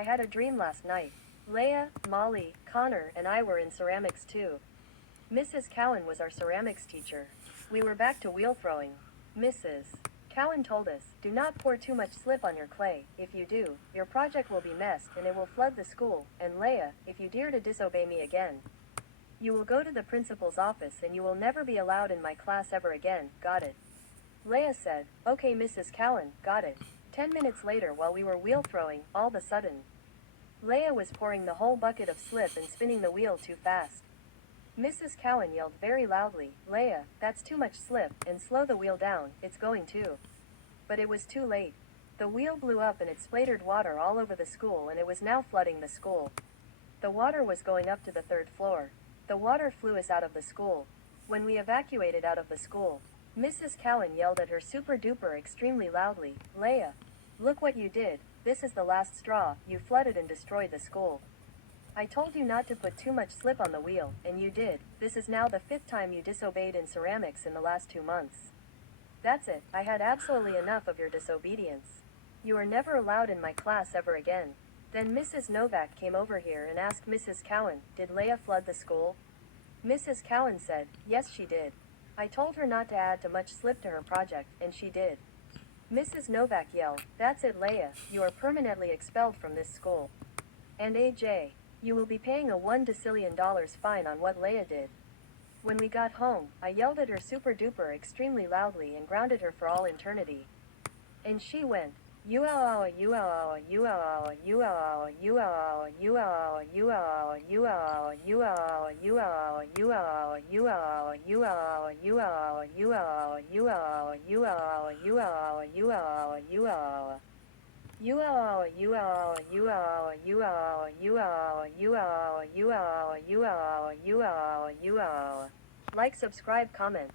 I had a dream last night. Leia, Molly, Connor, and I were in ceramics too. Mrs. Cowan was our ceramics teacher. We were back to wheel throwing. Mrs. Cowan told us, do not pour too much slip on your clay. If you do, your project will be messed and it will flood the school. And Leia, if you dare to disobey me again, you will go to the principal's office and you will never be allowed in my class ever again, got it? Leia said, okay Mrs. Cowan, got it. 10 minutes later while we were wheel throwing, all of a sudden, Leia was pouring the whole bucket of slip and spinning the wheel too fast. Mrs. Cowan yelled very loudly, Leia, that's too much slip, and slow the wheel down, it's going to. But it was too late. The wheel blew up and it splattered water all over the school and it was now flooding the school. The water was going up to the 3rd floor. The water flew us out of the school. When we evacuated out of the school, Mrs. Cowan yelled at her super duper extremely loudly, Leia, look what you did, this is the last straw, you flooded and destroyed the school. I told you not to put too much slip on the wheel, and you did. This is now the 5th time you disobeyed in ceramics in the last 2 months. That's it, I had absolutely enough of your disobedience. You are never allowed in my class ever again. Then Mrs. Novak came over here and asked Mrs. Cowan, did Leia flood the school? Mrs. Cowan said, yes she did. I told her not to add too much slip to her project, and she did. Mrs. Novak yelled, that's it Leia, you are permanently expelled from this school. And AJ, you will be paying a $1 decillion fine on what Leia did. When we got home, I yelled at her super duper extremely loudly and grounded her for all eternity. And she went, you you you you you you you you like, subscribe, comment.